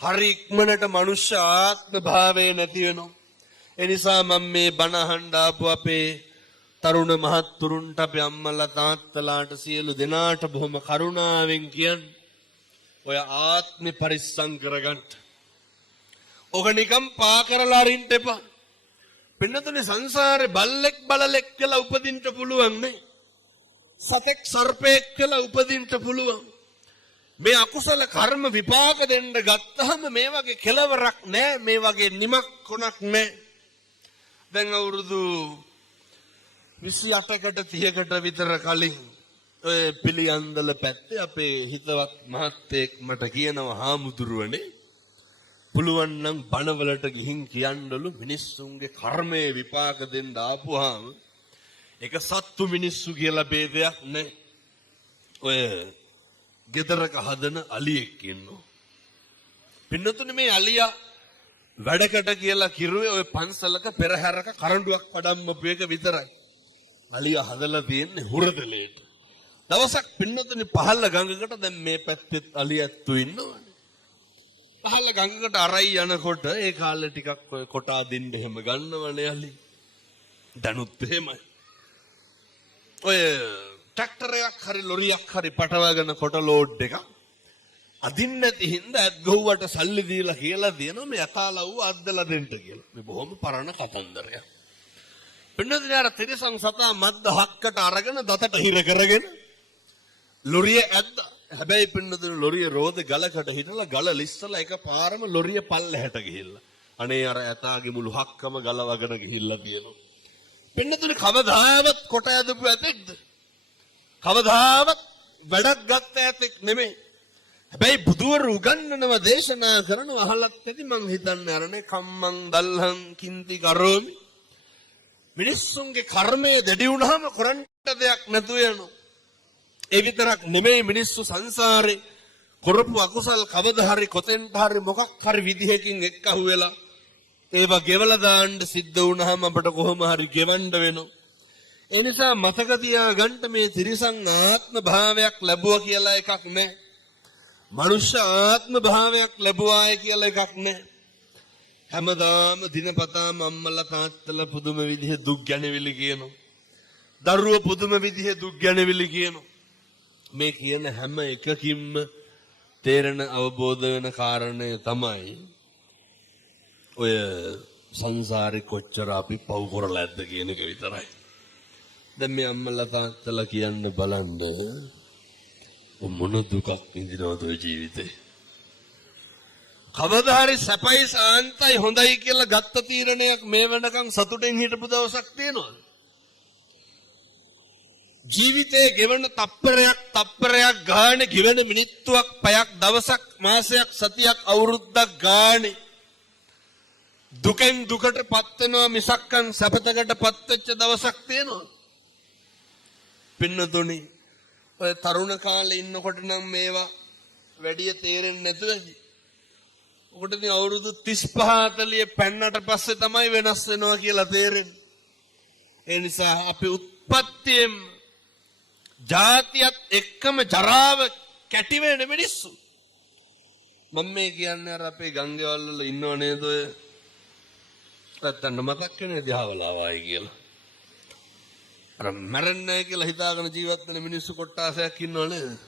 හරි ඉක්මනට මනුෂ්‍ය ආත්ම භාවය නැති වෙනවා. ඒ නිසා මම මේ බණ අහන්න ආපු අපේ තරුණ මහත්තුරුන්ට අපේ අම්මලා තාත්තලාට සියලු දෙනාට බොහොම කරුණාවෙන් කියන්නේ ඔය ආත්මෙ පරිස්සම් කරගන්න. ඔක නිකම් පා කරලා අරින්න එපා. පින්නතුනේ සංසාරේ බල්ලෙක් බලලෙක් කියලා උපදින්න පුළුවන් නේ. සතෙක් සර්පෙක් කියලා උපදින්න පුළුවන්. මේ අකුසල කර්ම විපාක දෙන්න ගත්තහම මේ වගේ කෙලවරක් නැහැ, මේ වගේ නිමක් කොනක් නැහැ. දැන් අවුරුදු 28කට 30කට විතර කලින් ඔය පිළියන්දල පැත්තේ අපේ හිතවත් මහත්තයෙක් මට කියනවා හාමුදුරුවනේ පුළුවන් නම් බණවලට ගිහින් කියන්නලු මිනිස්සුන්ගේ කර්මයේ විපාක දෙන්න ආපුවාම ඒක සත්තු මිනිස්සු කියලා ભેදයක් නැහැ. ඔය ගෙදරක හදන අලියෙක් ඉන්නවා. පින්නතුනේ මේ අලියා වැඩකට කියලා කිරුවේ ඔය පන්සලක පෙරහැරක කරඬුවක් පඩම්මපු එක විතරයි. අලියා හදලා තියෙන්නේ හුරදලේට. දවසක් පින්නතුනේ පහළ ගඟකට දැන් මේ පැත්තෙත් අලියැත්තු ඉන්නවනේ. පහළ ගඟකට අරයි යනකොට ඒ කාලේ ටිකක් ඔය කොටා දින්න එහෙම ගන්නවනේ අලි. දනුත් එහෙමයි. ඔය ට්‍රැක්ටරයක් හරි ලොරියක් හරි පටවගෙන කොට ලෝඩ් එකක් අදින්න නැති හින්දා ඇත් ගහුවට සල්ලි දීලා කියලා දෙනවා මේ යකාලව්ව අද්දලා දෙන්න කියලා. මේ බොහොම පරණ කතන්දරයක්. පින්නදින අර තිරසං සතා මද්ද හක්කට අරගෙන දතට හිර කරගෙන ලොරිය ඇද්දා. හැබැයි පින්නදින ලොරිය රෝද ගලකට හිටලා ගල ලිස්සලා එකපාරම ලොරිය පල්ලෙහාට ගිහිල්ලා. අනේ අර ඇතාගේ මුළු හක්කම ගලවගෙන ගිහිල්ලා තියෙනවා. පින්නදින කවදාවත් කොට ඇදපු ඇතෙක්ද? කවදාවත් වැඩක් ගත්ත ඇතෙක් නෙමෙයි. හැබැයි බුදුවරු උගන්වනවා දේශනා කරනවා අහලත් ඇති මං හිතන්නේ අරනේ කම්මං දල්හං කිංති කරෝමි. මිනිස්සුන්ගේ කර්මය දැඩි වුණාම කරන්න දෙයක් නැතුව යනවා. ඒ විතරක් නෙමෙයි මිනිස්සු සංසාරේ කරපු අකුසල් කවදා හරි කොතෙන්ට හරි මොකක් හරි විදිහකින් එක්කහුව වෙලා ඒවා ගෙවලා දාන්න සිද්ධ වුණාම අපට කොහොම හරි ගෙවන්න වෙනවා. ඒ නිසා මතක තියාගන්න මේ තිරිසන් ආත්ම භාවයක් ලැබුවා කියලා එකක් නැහැ. මනුෂ්‍ය ආත්ම භාවයක් ලැබුවාය කියලා එකක් නැහැ. හැමදාම දිනපතාම අම්මලා තාත්තලා පුදුම විදිහේ දුක් ගැනවිලි කියනවා. දරුවෝ පුදුම විදිහේ දුක් ගැනවිලි කියනවා. මේ කියන හැම එකකින්ම තේරෙන අවබෝධ වෙන කාරණය තමයි ඔය සංසාරේ කොච්චර අපි පව් කරලා ඇද්ද කියන එක විතරයි. දැන් මේ අම්මලා තාත්තලා කියන්න බලන්න මොන දුකක් විඳිනවද ඔය ජීවිතේ. කවදා හරි සැපයි සාන්තයි හොඳයි කියලා ගත්ත තීරණයක් මේ වෙනකන් සතුටෙන් හිටපු දවසක් තියෙනවද? ජීවිතේ ගෙවන තප්පරයක් ගානේ ගෙවන මිනිත්තුවක් පැයක් දවසක් මාසයක් සතියක් අවුරුද්දක් ගානේ දුකෙන් දුකට පත් වෙනවා මිසක්කන් සැපතකට පත් වෙච්ච දවසක් තියෙනවද? පින්නතුනි ඔය තරුණ කාලේ ඉන්නකොට නම් මේවා වැඩි තේරෙන්නේ නැතුව ඇති. ඔකට ඉතින් අවුරුදු 35 40 පෙන්නට පස්සේ තමයි වෙනස් වෙනවා කියලා තේරෙන්නේ. ඒ නිසා අපි උත්පත්තියෙන් ජාතියත් එක්කම ජරාව කැටි වෙන මිනිස්සු. මම මේ කියන්නේ අර අපේ ගංගේවල් වල ඉන්නව නේද ඔය නැත්තම් මතක් වෙන්නේ දිහාවලාවයි කියලා. අර මරන්නේ කියලා හිතාගෙන ජීවත් වෙන මිනිස්සු කොට්ටාසයක් ඉන්නව නේද?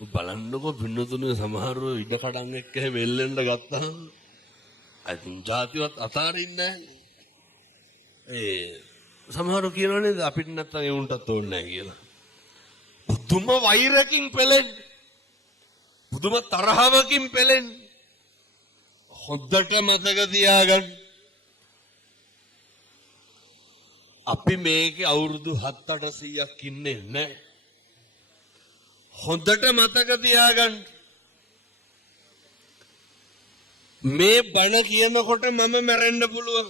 බලන්නකො පින්නතුනේ සමහරව ඉඩ කඩන් එක්ක එහෙම එල්ලෙන්න ගත්තාම අයින් ජාතිවත් අතාරින්නේ නැහැ. සමහරව කියනවනේ අපිට නැත්තම් ඒ උන්ටත් ඕනේ නැහැ කියලා. පුදුම වෛරකින් පෙළෙන්නේ. පුදුම තරහවකින් පෙළෙන්නේ. හොද්දට මතක තියාගන්න. අපි මේකේ අවුරුදු 7-800ක් ඉන්නේ නැහැ. හොඳට මතක තියාගන්න. මේ බණ කියනකොට මම මැරෙන්න පුළුවන්.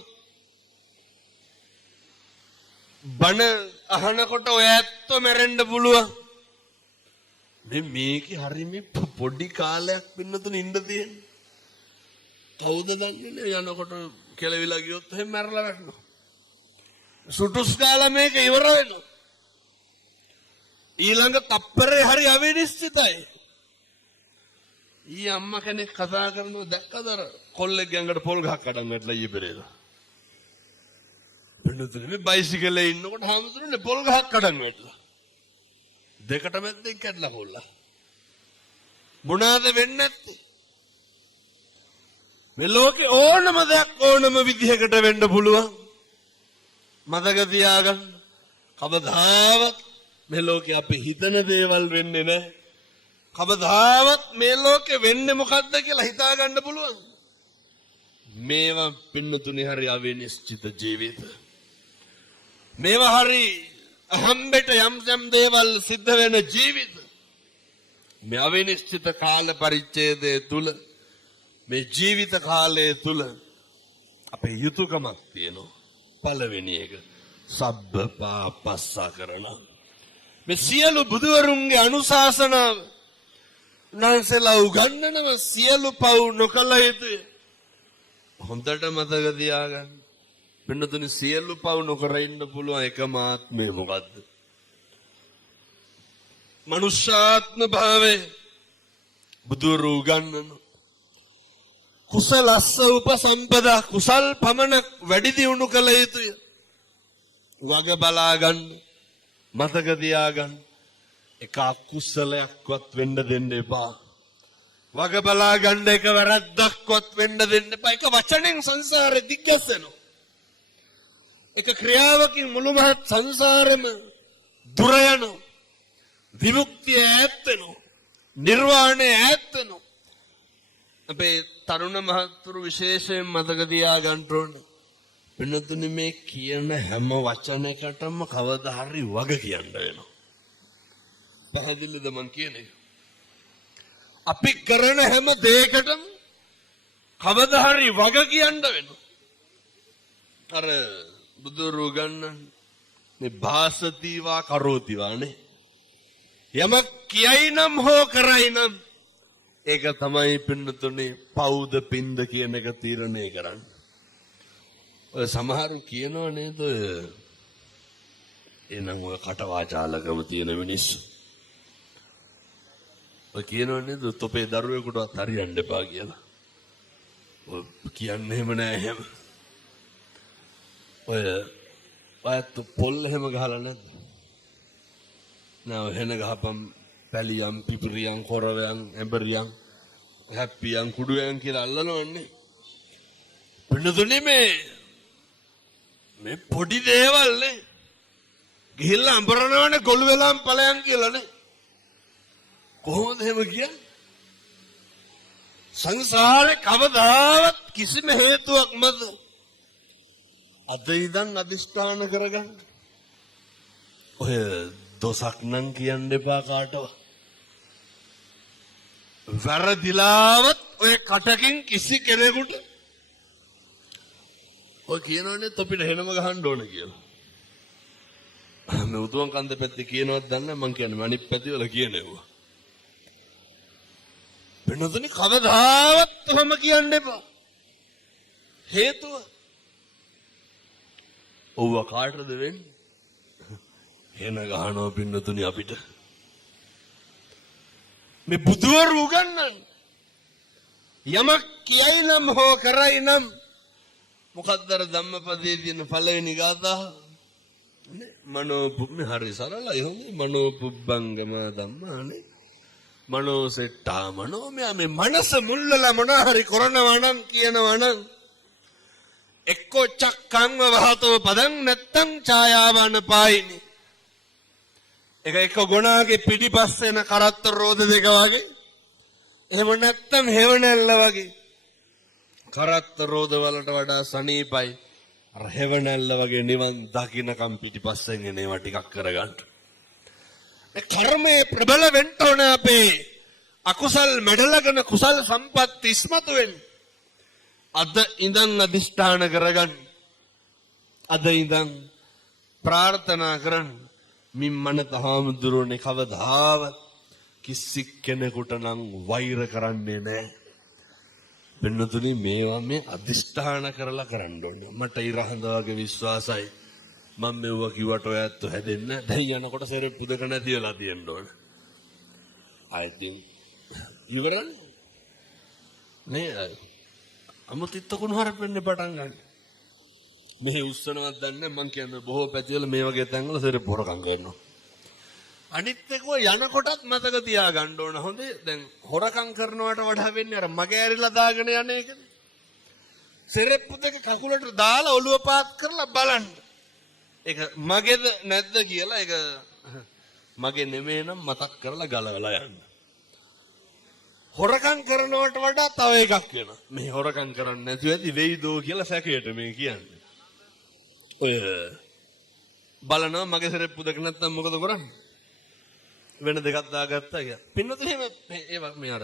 බණ අහනකොට ඔය ඇත්තෝ මැරෙන්න පුළුවන්. මේකේ හරි මේ පොඩි කාලයක් පින්නතුන ඉන්න තියෙන්නේ. කවුද දන්නේ යනකොට කෙලවිලා ගියොත් එහෙම මැරලා වැටෙනවා. සුටුස් කාලා මේක ඉවර වෙනවා. ඊළඟ තප්පරේ හරි අවිනිශ්චිතයි. ඊ අම්මා කෙනෙක් කතා කරනවා දැක්කද අර කොල්ලෙක්ගේ අඟට පොල් ගහක් කඩන් වැටලා ඊයේ පෙරේද. පින්නතුනේ මේ බයිසිකලේ ඉන්නකොට හැමතුනේ පොල් ගහක් කඩන් වැටලා. දෙකට මැද්දෙන් කැඩලා පොල්ලා. මොනවාද වෙන්නේ නැත්තේ? මේ ලෝකේ ඕනම දෙයක් ඕනම විදිහකට වෙන්න පුළුවන්. මතක තියාගන්න. කවදාවත් මේ ලෝකේ අපි හිතන දේවල් වෙන්නේ නැහැ. කවදාවත් මේ ලෝකේ වෙන්නේ මොකද්ද කියලා හිතා ගන්න පුළුවන්. මේවා පින්නතුනේ හරි අවිනිශ්චිත ජීවිත. මේවා හරි අහම්බෙට යම් දේවල් සිද්ධ වෙන ජීවිත. මේ අවිනිශ්චිත කාල පරිච්ඡේදය තුල මේ ජීවිත කාලය තුල අපේ යුතුයකමක් තියෙනවා. පළවෙනි එක සබ්බ පාපස්සා කරන මේ සියලු බුදුවරුන්ගේ අනුශාසනාව උන්වහන්සේලා උගන්වනව සියලු පව් නොකළ යුතුය. හොඳට මතක තියාගන්න. පින්නතුනි සියලු පව් නොකර ඉන්න පුළුවන් එකම ආත්මය මොකද්ද? මනුෂ්‍යාත්ම භාවය. බුදුවරු උගන්වන කුසලස්ස උපසම්පදා කුසල් පමණක් වැඩි දියුණු කළ යුතුය. වග බලා ගන්න. මතක තියාගන්න. එක අකුසලයක්වත් වෙන්න දෙන්න එපා. වග බලා ගන්න එක වැරද්දක්වත් වෙන්න දෙන්න එපා. එක වචනෙන් සංසාරේ දිග්ගැස්සෙනවා. එක ක්‍රියාවකින් මුළු මහත් සංසාරෙම දුර යනවා. විමුක්තිය ඈත් වෙනවා. නිර්වාණය ඈත් වෙනවා. අපේ තරුණ මහත්තුරු විශේෂයෙන් මතක තියාගන්න ඕනේ. වෙනතුනේ මේ කියන හැම වචනයකටම කවදා හරි වග කියන්න වෙනවා. පැහැදිලිද මං කියන්නේ? අපි කරන හැම දෙයකටම කවදා හරි වග කියන්න වෙනවා. අර බුදුරු ගන්න මේ භාසතිවා කරෝතිවානේ. යමක් කියයි නම් හෝ කරයි නම් ඒක තමයි පින්නතුනේ පවුද පින්ද කියන එක තීරණය කරන්නේ. ඔය සමහරු කියනවා නේද ඔය එනං ඔය කටවාචාලකම තියෙන මිනිස්සු. ඔය කියනවා නේද තොපේ දරුවෙකුටවත් හරියන්න එපා කියලා. ඔය කියන්නේ එහෙම නෑ එහෙම. ඔයත් පොල් එහෙම ගහලා නැද්ද? නෑ එහෙන ගහපම් පැලියම් පිපිරියම් කොරවයන් ඇඹරියම් හැප්පියම් කුඩුවයන් කියලා අල්ලනවන්නේ. පින්නතුනේ මේ පොඩි දේවල් නේ. ගිහිල්ලා අඹරනවනේ ගොළු වෙලාම් ඵලයන් කියලානේ. කොහොමද එහෙම කියන්නේ? සංසාරේ කවදාවත් කිසිම හේතුවක් මත අද ඉඳන් අදිෂ්ඨාන කරගන්න. ඔය දොසක් නම් කියන්න එපා කාටවත්. වැරදිලාවත් ඔය කටකින් කිසි කෙනෙකුට ඔය කියනවනේ තොපිට හෙනම ගහන්න ඕන කියලා. මේ උතුම් කන්ද පැත්තේ කියනවත් දන්නේ මං කියන්නේ අනිත් පැති වල කියනවා. වෙනතුනි කවදාවත් ඔහම කියන්න එපා. හේතුව ඔව්ව කාටද වෙන්නේ? හෙන ගහනවා පින්නතුනි අපිට. මේ බුදුවරු උගන්වන්නේ යමක් කියයි නම් හෝ කරයි නම් මොකක්ද අර ධම්මපදයේ තියෙන පළවෙනි ගාථාව නේ මනෝපුබ්බේ හරි සරලයි හොඳයි මනෝපුබ්බංගම ධම්මානේ මනෝසෙට්ටා මනෝමය මේ මනස මුල්ලලා මොන හරි කරනවා නම් කියනවා නම් එක්කෝ චක්කංව වහතෝ පදං නැත්තං ඡායාවන පායිනි. එක එක ගුණාගේ පිටිපස්සෙන කරත්ත රෝද දෙක වගේ. එහෙම නැත්තම් හෙවණැල්ල වගේ. කරත්ත රෝද වලට වඩා සනීපයි. අර හෙවණැල්ල වගේ නිවන් දකින්නකම් පිටිපස්සෙන් එන ඒවා ටිකක් කරගන්න. ඒ කර්මයේ ප්‍රබල වෙන්න ඕන අපේ. අකුසල් මැඩලගෙන කුසල් සම්පත් ඉස්මතු වෙන්න. අද ඉඳන් අදිෂ්ඨාන කරගන්න. අද ඉඳන් ප්‍රාර්ථනා කරන්න. මිම්මන තහාමුදුරනේ කවදාවත් කිසි කෙනෙකුට නම් වෛර කරන්නේ නැහැ. වෙනතුනි මේවා මේ අදිෂ්ඨාන කරලා කරන්න ඕනේ. මට ඉරහඳ වගේ විශ්වාසයි. මම මෙව්වා කිව්වට ඔයත් හැදෙන්න. දැන් යනකොට සෙරෙප්පු දෙක නැති වෙලා තියෙන්න ඕනේ. I think ඉවරනේ. නේ අමුතිත්ත කුණුහරුප වෙන්න පටන් ගන්න. මෙහි උස්සනවත් දන්නේ මං කියන්නේ බොහෝ පැතිවල මේ වගේ තැන්වල සෙරප්පු හොරකම් කරනවා. අනිත් එක යනකොටත් මතක තියාගන්න ඕන. හොඳේ දැන් හොරකම් කරනවට වඩා වෙන්නේ අර මගේ ඇරිලා දාගෙන යන එකනේ. සෙරප්පු දෙක කකුලට දාලා ඔළුව පාත් කරලා බලන්න. ඒක මගේද නැද්ද කියලා ඒක මගේ නෙමෙයි නම් මතක් කරලා ගලවලා යන්න. හොරකම් කරනවට වඩා තව එකක් වෙනවා. මේ හොරකම් කරන්නේ නැතුව ඇති වෙයිදෝ කියලා සැකයට මේ කියන්නේ. ඔය බලනවා මගේ සෙරප්පු දෙක නැත්තම් මොකද කරන්නේ? වෙන දෙකක් දාගත්තා කියලා. පින්නතුනේ ඒවා මේ අර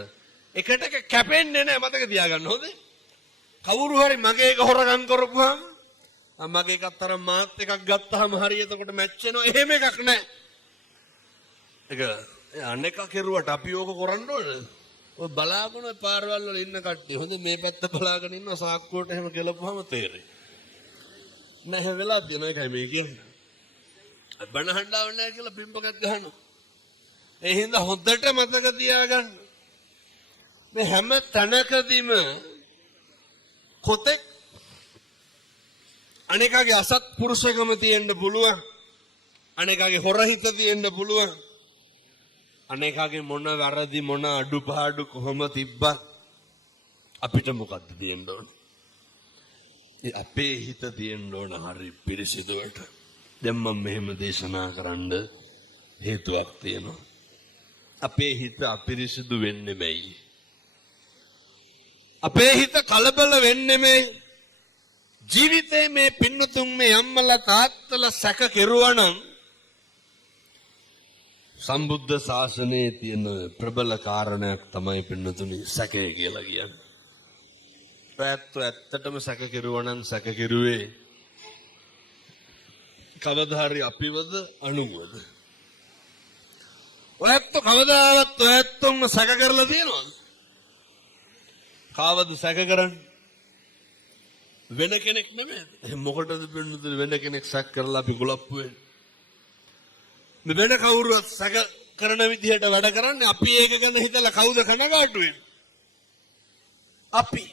එකට එක කැපෙන්නේ නැහැ මතක තියාගන්න හොඳේ. කවුරු හරි මගේ එක හොරකම් කරපුවාම මගේ එකත් අර මාත් එකක් ගත්තාම හරි එතකොට මැච් වෙනවා. එහෙම එකක් නැහැ. ඒක අනේක කෙරුවට අපි ඕක කරන්න ඕනේ. ඔය බලාගෙන පාරවල් වල ඉන්න කට්ටිය හොඳේ මේ පැත්ත බලාගෙන ඉන්නවා සාක්කුවට එහෙම ගලපුවාම තේරෙයි. නැහැ වෙලා තියෙන එකයි මේ කියන්නේ. බණ හඬාව නැහැ කියලා පිම්පකක් ගහනවා. ඒ හින්දා හොඳට මතක තියාගන්න. මේ හැම තැනකදීම කොතෙක් අනේකගේ අසත් පුරුෂකම තියෙන්න පුළුවන්. අනේකගේ හොරහිත තියෙන්න පුළුවන්. අනේකගේ මොන වැරදි මොන අඩුපාඩු කොහොම තිබ්බත් අපිට මොකද්ද තියෙන්න ඕන? අපේ හිත තියෙන්න ඕන හරි පිරිසිදුවට. දැන් මම මෙහෙම දේශනා කරන්න හේතුවක් තියෙනවා. අපේ හිත අපිරිසිදු වෙන්නේ මෙයි. අපේ හිත කලබල වෙන්නේ මේ ජීවිතේ මේ පින්නතුන් මේ අම්මලා තාත්තලා සැක කෙරුවා නම් සම්බුද්ධ ශාසනයේ තියෙන ප්‍රබල කාරණයක් තමයි පින්නතුනි සැකය කියලා කියන්නේ. ඇත්තටම සැක කෙරුවා නම් සැක කෙරුවේ කවදා හරි අපිවද අනුවද? ඔයත් කවදාවත් ඔයත්ම සැක කරලා තියෙනවද? කාවද සැක කරන්නේ? වෙන කෙනෙක් නෙමෙයි. මොකටද පින්නතුනි වෙන කෙනෙක් සැක කරලා අපි ගොලප්පු වෙන්නේ? මේ වෙන කවුරුවත් සැක කරන විදිහට වැඩ කරන්නේ අපි ඒක ගැන හිතලා කවුද කනගාටු වෙන්නේ? අපි.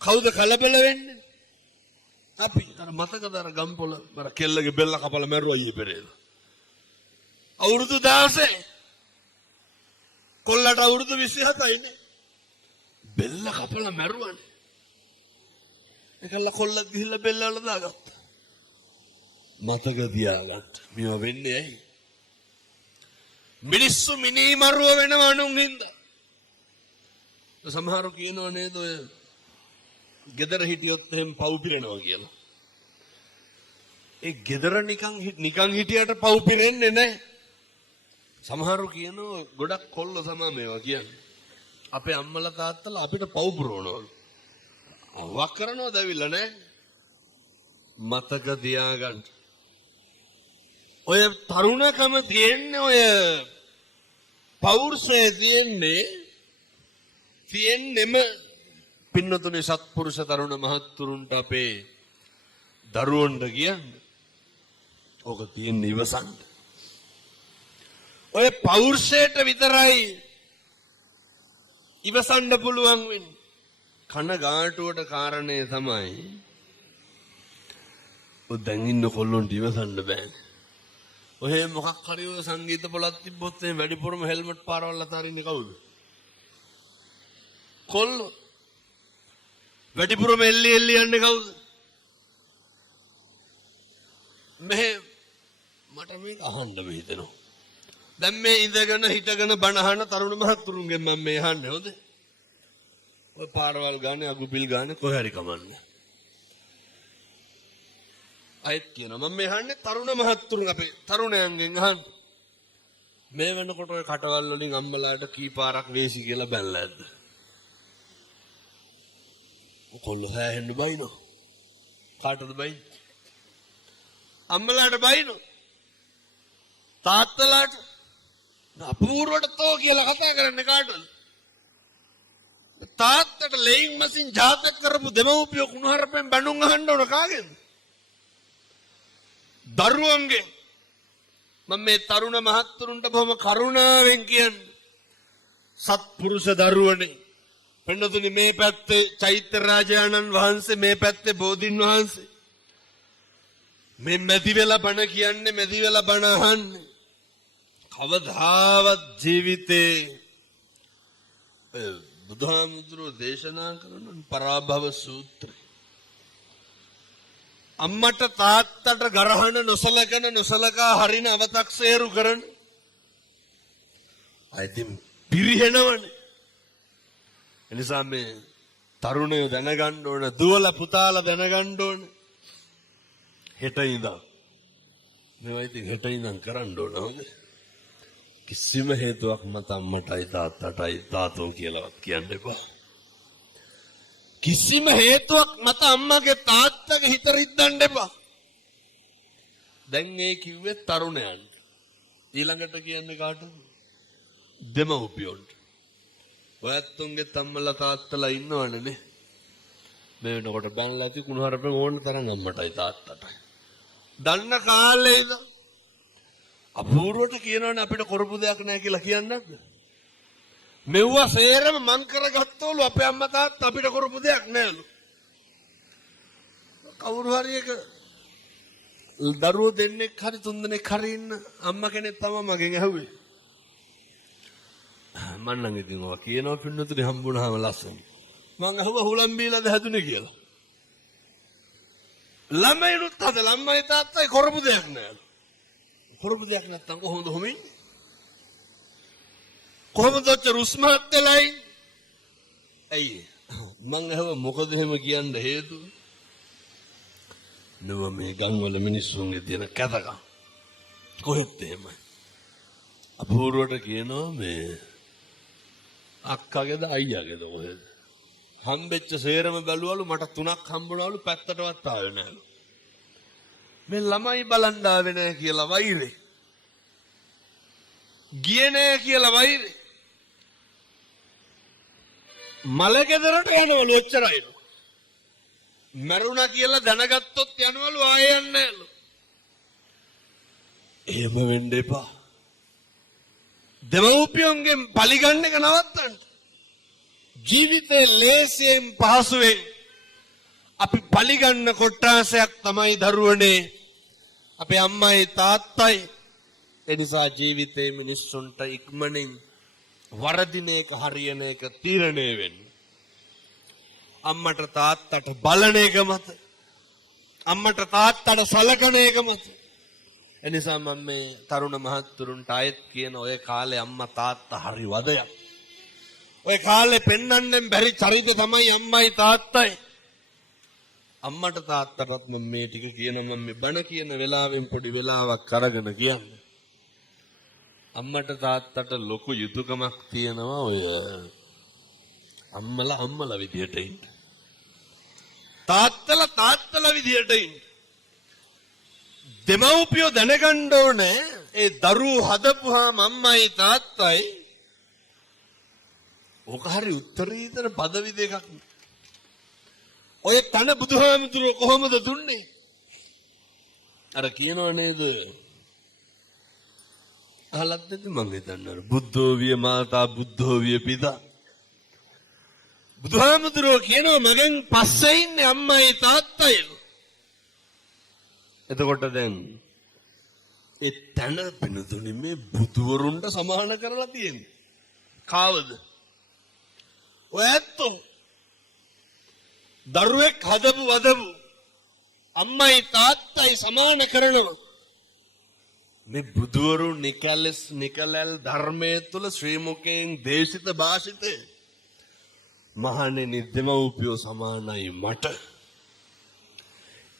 කවුද කලබල වෙන්නේ? අපි. අර මතකද අර ගම්පොළ අර කෙල්ලගේ බෙල්ල කපලා මැරුවා ඊයේ පෙරේද? අවුරුදු 16 කොල්ලට අවුරුදු 27යි නේ. බෙල්ල කපලා මැරුවානේ. ඒකල්ල කොල්ලත් ගිහිල්ලා බෙල්ල වල දාගත්තා. මතක තියාගන්න. මේව වෙන්නේ ඇයි? මිනිස්සු මිනිමරුව වෙනව අනුන් හින්දා. සමහරු කියනව නේද ඔය ගෙදර හිටියොත් එහෙම පව් පිරෙනවා කියලා. ඒ ගෙදර නිකන් හිටියට පව් පිරෙන්නේ නැහැ. සමහරු කියනවා ගොඩක් කොල්ල සමා මේවා කියන්නේ. අපේ අම්මලා තාත්තලා අපිට පව් පුරවනවලු. වක් කරනවද ඇවිල්ලා නැහැ. මතක තියාගන්න. ඔය තරුණකම තියෙන්නේ ඔය පෞරුෂය තියෙන්නෙම පින්නතුනේ සත්පුරුෂ තරුණ මහත්තුරුන්ට අපේ දරුවන්ට කියන්නේ. ඕක තියෙන්නේ ඉවසන්න. ඔය පෞරුෂයට විතරයි ඉවසන්න පුළුවන් වෙන්නේ. කනගාටුවට කාරණේ තමයි ඔය දැන් ඉන්න කොල්ලොන්ට ඉවසන්න බෑනේ. ඔය මොකක් හරි ඔය සංගීත පොලක් තිබ්බොත් එහෙනම් වැඩිපුරම හෙල්මට් පාරවල් අතරින්නේ කවුද? කොල්ලෝ. වැඩිපුරම එල්ලි යන්නේ කවුද? මට මේක අහන්න හිතෙනවා. දැන් මේ ඉඳගෙන හිටගෙන බණ අහන තරුණ මහත්තුරුන්ගෙන් මම මේ අහන්නේ හොඳේ. ඔය පාරවල් ගානේ අගුපිල් ගානේ කොහේ හරි කමන්නේ. අයත් කියනවා මම මේ අහන්නේ තරුණ මහත්තුරුන් අපේ තරුණයන්ගෙන් අහන්නේ. මේ වෙනකොට ඔය කටවල් වලින් අම්මලාට කී පාරක් වේසි කියලා බැලලා ඇද්ද? කොල්ල හැහෙන්න බයිනෝ. කාටද බයි? අම්මලාට බයිනෝ. තාත්තලාට අපූර්වට තෝ කියලා කතා කරන්නේ කාටද? තාත්තට ලේයින් මසින් ජාතක කරපු දෙමව්පියෝ කුණුහරුපෙන් බණුන් අහන්න ඕන කාගෙන්ද? දරුවන්ගෙන්. මම මේ තරුණ මහත්තුරුන්ට බොහොම කරුණාවෙන් කියන්නේ සත්පුරුෂ දරුවනේ පින්නතුනි මේ පැත්තේ චෛත්‍ය රාජානන් වහන්සේ මේ පැත්තේ බෝධින් වහන්සේ. මේ මැදි වෙලා බණ කියන්නේ මැදි වෙලා බණ අහන්නේ. කවදාවත් ජීවිතේ බුදුහාමුදුරුවෝ දේශනා කරන පරාභව සූත්‍රය. අම්මට තාත්තට ගරහන නොසලකා හරින අවතක්සේරු කරන. අයිතින් පිරිහෙනවනේ. එනිසා මේ තරුණයෝ දැනගන්න ඕන, දුවල පුතාලා දැනගන්න ඕන. හෙට ඉඳන් මේවා ඉතින් හෙට ඉඳන් කරන්න ඕන හොඳ. කිසිම හේතුවක් මත අම්මටයි තාත්තටයි තාතෝ කියලාවත් කියන්න එපා. කිසිම හේතුවක් මත අම්මගේ තාත්තගේ හිත රිද්දන්න එපා. දැන් මේ කිව්වේ තරුණයන්ට. ඊළඟට කියන්නේ කාටද? දෙමව්පියන්ට. ඔයත්තුන්ගේ තම්මලා තාත්තලා ඉන්නවනේ නේ. මේ වෙනකොට බැනලා ඇති කුණුහරුපෙන් ඕන තරම් අම්මටයි තාත්තටයි. දන්න කාලේ ඉඳන් අපූර්වට කියනවනේ අපිට කරපු දෙයක් නැහැ කියලා කියන්නත්. මෙව්වා සේරම මං කරගත්තවලු අපේ අම්මා තාත්තා අපිට කරපු දෙයක් නෑලු. කවුරු හරි එක දරුවෝ දෙන්නෙක් හරි තුන් දෙනෙක් හරි ඉන්න අම්මා කෙනෙක් තමයි මගෙන් ඇහුවේ. මම නම් ඉතින් ඔයා කියනවා පින්නතුනේ හම්බුනහම ලස්සන. මං අහුවා හුලම් බීලාද හැදුනේ කියලා. ළමයිනුත් අද ළමයි තාත්තයි කරපු දෙයක් නෑලු. කරපු දෙයක් නැත්තම් කොහොමද හොමින්නේ? කොහොමද රුස්මහත් වෙලයි? ඇයි? මං අහුවා මොකද එහෙම කියන්න හේතුව? නෝ මේ ගම්වල මිනිස්සුන්ගේ තියෙන කැතකම්. කොහෙත් එහෙමයි. අපූර්වට කියනවා මේ අක්කාගේද අයියාගේද කොහෙද? හම්බෙච්ච සේරම බැලුවලු මට 3ක් හම්බුණාලු පැත්තටවත් ආවේ නැහැලු. මේ ළමයි බලන්න ආවේ නැහැ කියලා වෛරේ. ගියේ නැහැ කියලා වෛරේ. මලගෙදරට යනවලු ඔච්චරයිලු. මරුණා කියලා දැනගත්තොත් යනවලු ආයෙ යන්නේ නැහැලු. එහෙම වෙන්න එපා. දෙමව්පියන්ගෙන් පරිගන්න එක නවත්තන්න. ජීවිතේ ලේසියෙන් පහසුවෙන් අපි පරිගන්න කොටාසයක් තමයි දරුවනේ අපේ අම්මයි තාත්තයි. ඒ නිසා ජීවිතේ මිනිස්සුන්ට ඉක්මනින් වරදින එක හරියන එක තීරණය වෙන්නේ. අම්මට තාත්තට බලන එක මත, අම්මට තාත්තට සලකන එක මත. එනිසා මම මේ තරුණ මහත්තුරුන්ට ආයෙත් කියන ඔය කාලේ අම්මා තාත්තා හරි වදයක්. ඔය කාලේ පෙන්වන්නෙන් බැරි චරිත තමයි අම්මයි තාත්තයි. අම්මට තාත්තටත් මම මේ ටික කියනවා. මම මේ බණ කියන වෙලාවෙන් පොඩි වෙලාවක් අරගෙන කියන්නේ. අම්මට තාත්තට ලොකු යුතුයකමක් තියෙනවා ඔය අම්මලා විදියට ඉන්න. තාත්තලා විදියට ඉන්න. දෙමව්පියෝ දැනගන්න ඕනේ ඒ දරුවෝ හදපුවාම අම්මයි තාත්තයි ඔක හරි උත්තරීතර පදවි දෙකක්. ඔය තන බුදුහාමුදුරුවෝ කොහොමද දුන්නේ? අර කියනව නේද? අහලත් නැද්ද මං හිතන්නේ බුද්ධෝ විය මාතා බුද්ධෝ විය පිතා. බුදුහාමුදුරුවෝ කියනවා මගෙන් පස්සේ ඉන්නේ අම්මයි තාත්තයි. එතකොට දැන් ඒ තන පිනතුනේ මේ බුදුවරුන්ට සමාන කරලා තියෙන්නේ. කාවද? ඔය ඇත්තෝ දරුවෙක් හදපු වදපු අම්මයි තාත්තයි සමාන කරනවා. මේ බුදුවරු නිකලල් ධර්මයේ තුල ශ්‍රී මුඛයෙන් දේශිත භාෂිතේ මහණෙනි දෙමව්පියෝ සමානයි මට.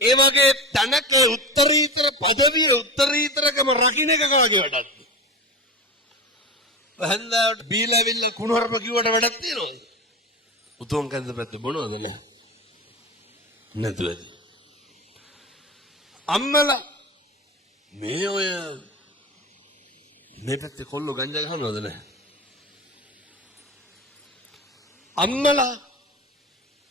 ඒ වගේ තනක උත්තරීතර පදවිය උත්තරීතරකම රකින්න එක කාගේ වැඩක්ද? වහන්දාට බීලාවිල්ල කුණුහරුප කිව්වට වැඩක් තියනවද? උතුම් කන්ද පැත්ත බොනවද නැහැ? නැතුවද? අම්මලා මේ ඔය මේ පැත්තේ කොල්ලෝ ගංජා ගහනවද නැහැ? අම්මලා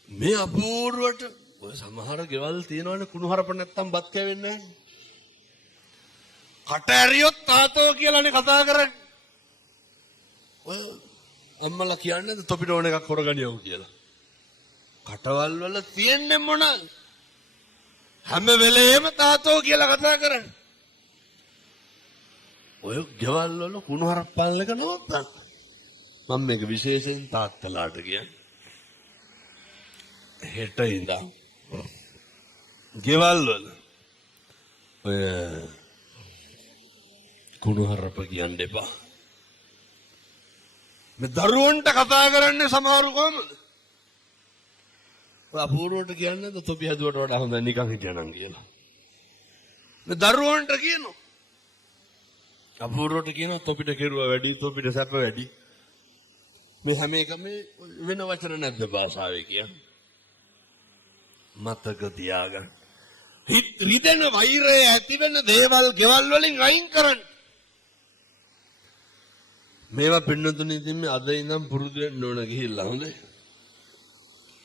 මේ අපූර්වට ඔය සමහර ගෙවල් තියෙනවනේ කුණුහරුප නැත්තම් බත් කැවෙන්නේ නැහැ. කට ඇරියොත් තාතෝ කියලානේ කතා කරන්නේ. ඔය අම්මලා කියන්නේ තොපිට ඕන එකක් කරගනියව කියලා. කටවල් වල තියෙන්නේ මොනවාද? හැම වෙලේම තාතෝ කියලා කතා කරන්නේ. ඔය ගෙවල් වල කුණු හරප්පල් එක නවත්තන්න. මම මේක විශේෂයෙන් තාත්තලාට කියන්නේ. හෙට ඉඳන් ගෙවල් වල ඔය කුණු හරප කියන්න එපා. මේ දරුවන්ට කතා කරන්නේ සමහරු කොහමද? ඔය අපූර්වට කියන්නේ තොපි හැදුවට වඩා හොඳ නිකන් හිටියනම් කියලා. මේ දරුවන්ට කියනවා. අපූර්වට කියනවා තොපිට කෙරුවා වැඩි, තොපිට සැප වැඩි. මේ හැම එකම වෙන වචන නැද්ද භාෂාවේ කියන්නේ? මතක තියාගන්න. රිදෙන වෛරය ඇති වෙන දේවල් ගෙවල් වලින් අයින් කරන්න. මේවා පින්නතුනි ඉතින් අද ඉඳන් පුරුදු වෙන්න ඕන ගිහිල්ලා හොඳේ.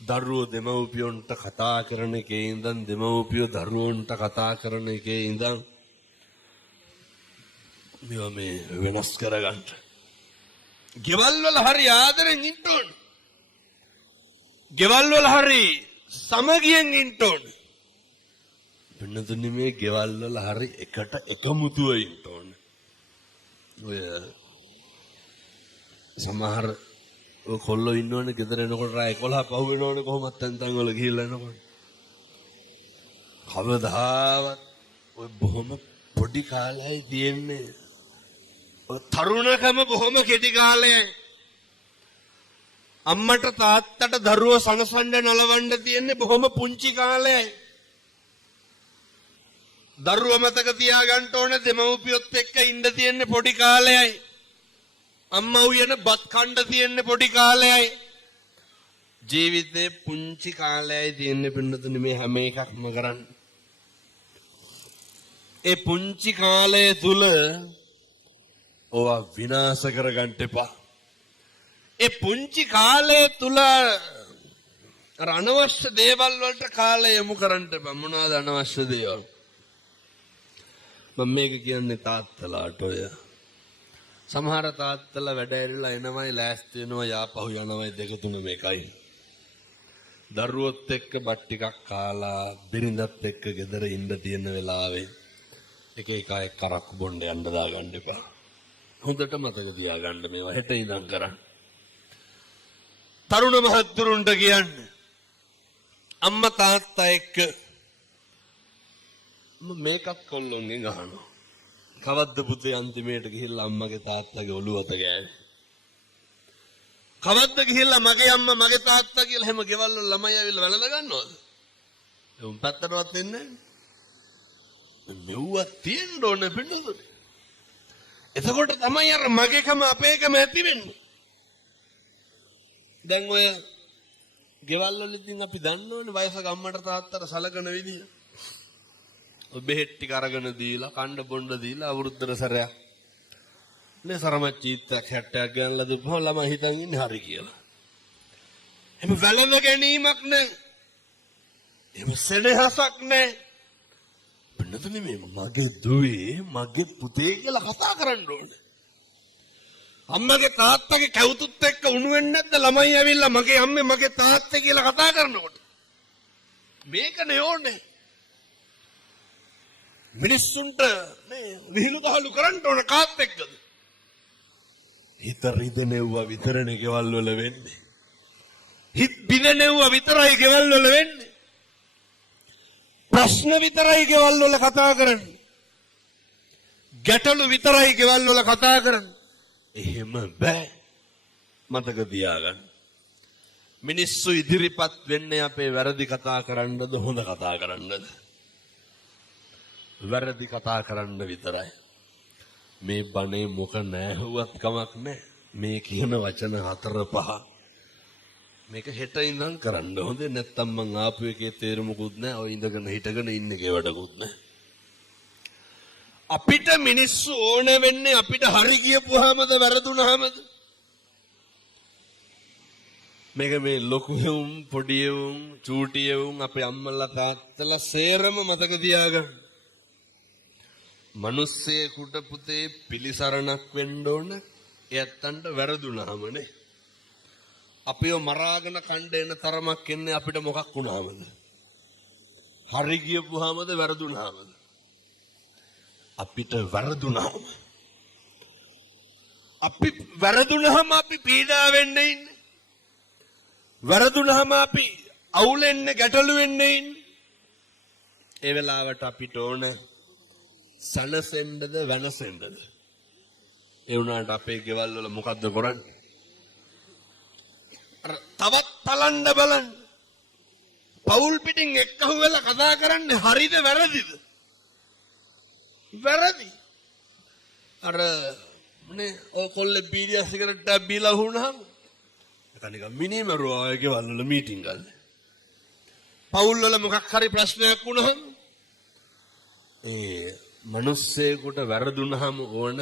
දරුවෝ දෙමව්පියොන්ට කතා කරන එකේ ඉඳන් දෙමව්පියෝ දරුවන්ට කතා කරන එකේ ඉඳන් මේවා මේ වෙනස් කරගන්න. ගෙවල් වල හරි ආදරෙන් ඉන්න ඕන. ගෙවල් වල හරි සමගියෙන් ඉන්න ඕන. පින්නතුනි මේ ගෙවල් වල හරි එකට එකමුතුව ඉන්න ඕන. ඔය සමහර ඔය කොල්ලෝ ඉන්නවනේ ගෙදර එනකොට රාය 11 පහු වෙනවනේ කොහොමත් තැන් වල ගිහිල්ලා එනකොට. කවදාවත් ඔය බොහොම පොඩි කාලයයි තියෙන්නේ. ඔය තරුණකම බොහොම කෙටි කාලයයි. අම්මට තාත්තට දරුවෝ සංසන්ඩ නලවන්න තියෙන්නේ බොහොම පුංචි කාලයයි. දරුවෝ මතක තියාගන්න ඕනේ දෙමව්පියොත් එක්ක ඉන්න තියෙන්නේ පොඩි කාලයයි. අම්මා උයන බත් කන්න තියෙන්නේ පොඩි කාලයයි. ජීවිතේ පුංචි කාලයයි තියෙන්නේ පින්නතුනි මේ හැම එකක්ම කරන්න. ඒ පුංචි කාලය තුල ඕවා විනාශ කරගන්න එපා. ඒ පුංචි කාලය තුල අර අනවශ්‍ය දේවල් වලට කාලය යොමු කරන්න එපා. මොනවාද අනවශ්‍ය දේවල්? මම මේක කියන්නේ තාත්තලාට ඔය සමහර තාත්තලා වැඩ ඇරිලා එනවයි ලෑස්ති වෙනවා යාපහු යනවයි දෙක තුන මේකයි. දරුවොත් එක්ක බත් ටිකක් කාලා බිරිඳත් එක්ක ගෙදර ඉන්න තියෙන වෙලාවේ එක එක අය කරක් බොන්න යන්න දාගන්න එපා. හොඳට මතක තියාගන්න මේවා හෙට ඉඳන් කරන්න. තරුණ මහත්තුරුන්ට කියන්නේ අම්මා තාත්තා එක්ක මේකත් කොල්ලොන්ගෙන් අහනවා. කවද්ද පුතේ අන්තිමේට ගිහිල්ලා අම්මගේ තාත්තගේ ඔළුව අත ගෑවේ? කවද්ද ගිහිල්ලා මගේ අම්මා මගේ තාත්තා කියලා හැම ගෙවල් වල ළමයි ඇවිල්ලා වැළඳ ගන්නවද? උන් පැත්තටවත් එන්නේ නැහැ. මෙව්වා තියෙන්න ඕනේ පින්නතුනේ. එතකොට තමයි අර මගේකම අපේකම ඇති වෙන්නේ. දැන් ඔය ගෙවල් වල ඉතින් අපි දන්නවනේ වයසක අම්මට තාත්තට සලකන විදිය. බෙහෙත් ටික අරගෙන දීලා කණ්ඩ බොණ්ඩ දීලා අවුරුද්දට සැරයක් නේ සරමච්චීත්තක් 60ක් ගන්නලා දුපහම ළමයි හිතන් ඉන්නේ හරි කියලා. එහෙම වැළඳ ගැනීමක් නැහැ. එහෙම සෙනෙහසක් නැහැ. බන්නතුනේ මේ මගේ දුවේ මගේ පුතේ කියලා කතා කරන්න ඕනේ. අම්මගේ තාත්තගේ කැවුතුත් එක්ක උණු වෙන්නේ නැද්ද ළමයි ඇවිල්ලා මගේ අම්මේ මගේ තාත්තේ කියලා කතා කරනකොට? මේකනේ ඕනේ. මිනිස්සුන්ට මේ විහිළු දහළු කරන්න ඕන කාත් එක්කද? හිත රිදෙනෙව්වා විතරනේ ගෙවල් වල වෙන්නේ. හිත බිඳෙනෙව්වා විතරයි ගෙවල් වල වෙන්නේ. ප්‍රශ්න විතරයි ගෙවල් වල කතා කරන්නේ. ගැටලු විතරයි ගෙවල් වල කතා කරන්නේ. එහෙම බෑ. මතක තියාගන්න. මිනිස්සු ඉදිරිපත් වෙන්නේ අපේ වැරදි කතා කරන්නද හොඳ කතා කරන්නද? වැරදි කතා කරන්න විතරයි. මේ බණේ මොක නැහුවත් කමක් නැහැ. මේ කියන වචන 4-5 මේක හෙට ඉඳන් කරන්න හොඳේ නැත්තම් මං ආපු එකේ තේරුමකුත් නැහැ. ඔය ඉඳගෙන හිටගෙන ඉන්න එකේ වැඩකුත් නැහැ. අපිට මිනිස්සු ඕන වෙන්නේ අපිට හරි කියපුවාමද වැරදුනහමද? මේක මේ ලොකු වුන් පොඩි වුන් චූටි වුන් අපේ අම්මලා තාත්තලා සේරම මතක තියාගන්න. මිනිස්සෙකුට පුතේ පිළිසරණක් වෙන්න ඕන එයත්තන්ට වැරදුනහමනේ. අපිව මරාගෙන කණ්ඩ එන තරමක් එන්නේ අපිට මොකක් වුණාමද? හරි ගියපුවාමද වැරදුනාමද? අපිට වැරදුනාම. අපි වැරදුනහම අපි පීඩා වෙන්නේ ඉන්නේ. වැරදුනහම අපි අවුල් වෙන්නේ ගැටලු වෙන්නේ ඉන්නේ. ඒ වෙලාවට අපිට ඕන සනසෙන්නද වෙනසෙන්නද? ඒ වුණාට අපේ ගෙවල් වල මොකද්ද කරන්නේ? තවත් බලන්න බලන්න. පවුල් පිටින් එක්කහුව වෙලා කතා කරන්නේ හරිද වැරදිද? වැරදි. අර නේ ඔය කොල්ලේ බීඩිය සිගරට් එකක් බීලා වුණාම කනික මිනිමරුවා ඒ ගෙවල් වල මීටින් ගන්න. පවුල් වල මොකක් හරි ප්‍රශ්නයක් වුණාම ඒ මිනිස්සෙකුට වැරදුනහම ඕන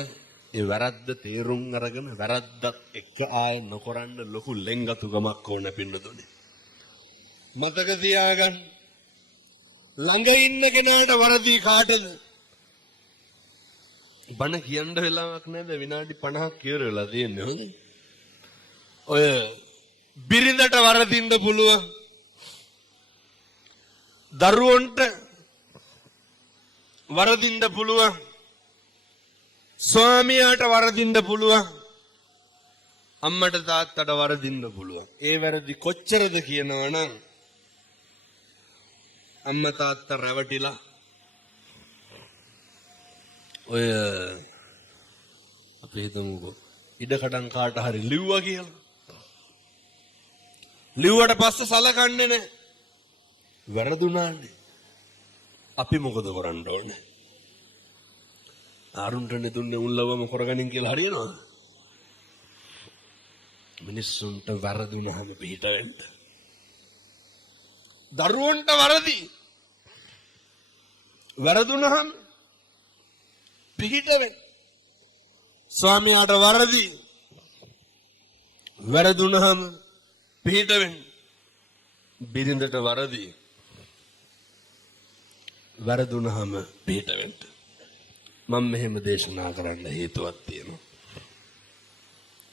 ඒ වැරද්ද තේරුම් අරගෙන වැරද්දත් එක්ක ආයෙ නොකරන්න ලොකු ලෙන්ගතුකමක් ඕන පින්නතුනේ. මතක තියාගන්න. ළඟ ඉන්න කෙනාට වරදී කාටද? බණ කියන්න වෙලාවක් නැද? විනාඩි 50ක් ඉවර වෙලා තියෙන්නේ හොඳයි. ඔය බිරිඳට වරදින්න පුළුවන්. දරුවන්ට වරදින්න පුළුවන්. ස්වාමියාට වරදින්න පුළුවන්. අම්මට තාත්තට වරදින්න පුළුවන්. ඒ වැරදි කොච්චරද කියනවනම් අම්මා තාත්තා රැවටිලා ඔය අපි හිතමුකෝ ඉඩකඩම් කාට හරි ලිව්වා කියලා. ලිව්වට පස්සේ සලකන්නේ නැහැ. වැරදුනානේ. අපි මොකද කරන්න ඕනේ? ආරුන්ට නෙතුන්නේ උන්ලවම කරගනින් කියලා හරියනවද? මිනිස්සුන්ට වැරදුනහම පිට වෙන්න. දරුවන්ට වරදි. වැරදුනහම පිට වෙන්න. ස්වාමියාට වරදි. වැරදුනහම පිට වෙන්න. බිරිඳට වරදි. වැරදුනහම පිට වෙන්න. මම මෙහෙම දේශනා කරන්න හේතුවක් තියෙනවා.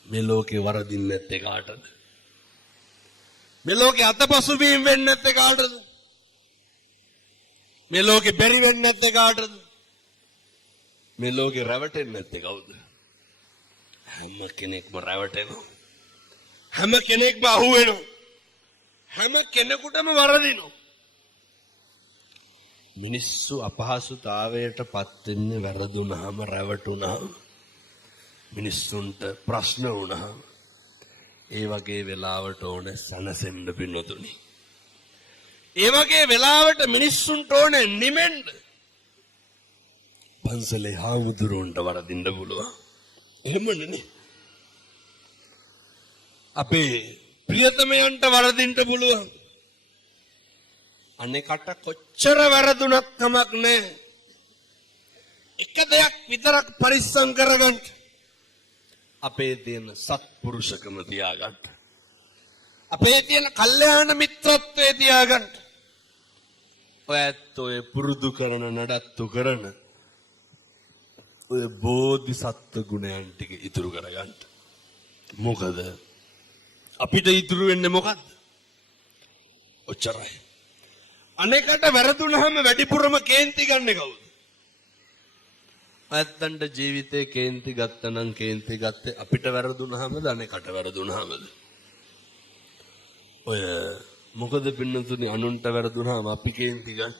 මේ ලෝකේ වරදින්නේ නැත්තේ කාටද? මේ ලෝකේ අතපසු වීම වෙන්නේ නැත්තේ කාටද? මේ ලෝකේ බැරි වෙන්නේ නැත්තේ කාටද? මේ ලෝකේ රැවටෙන්නේ නැත්තේ කවුද? හැම කෙනෙක්ම රැවටෙනවා. හැම කෙනෙක්ම අහුවෙනවා. හැම කෙනෙකුටම වරදිනවා. මිනිස්සු අපහසුතාවයට පත් වෙන්නේ වැරදුනහම රැවටුනහම. මිනිස්සුන්ට ප්‍රශ්න වුණාම ඒ වගේ වෙලාවට ඕන සනසෙන්න පින්නතුනි. ඒ වගේ වෙලාවට මිනිස්සුන්ට ඕන නිමෙන්න. පන්සලේ හාමුදුරුවන්ට වරදින්න පුළුවන්. එහෙමනේ. අපේ ප්‍රියතමයන්ට වරදින්න පුළුවන්. අනේකට කොච්චර වැරදුනක් කමක් නැහැ. එක දෙයක් විතරක් පරිස්සම් කරගන්න. අපේ තියෙන සත්පුරුෂකම තියාගන්න. අපේ තියෙන කල්යාණ මිත්‍රත්වය තියාගන්න. ඔයත් ඔය පුරුදු කරන නඩත්තු කරන ඔය බෝධිසත්ව ගුණයන් ටික ඉතුරු කරගන්න. මොකද අපිට ඉතුරු වෙන්නේ මොකද්ද? ඔච්චරයි. අනේකට වැරදුනහම වැඩිපුරම කේන්ති ගන්නේ කවුද? ඇත්තන්ට ජීවිතේ කේන්ති ගත්තනම් කේන්ති ගත්තේ අපිට වැරදුනහමද අනේකට වැරදුනහමද? ඔය මොකද පින්නතුනි අනුන්ට වැරදුනහම අපි කේන්ති ගන්න.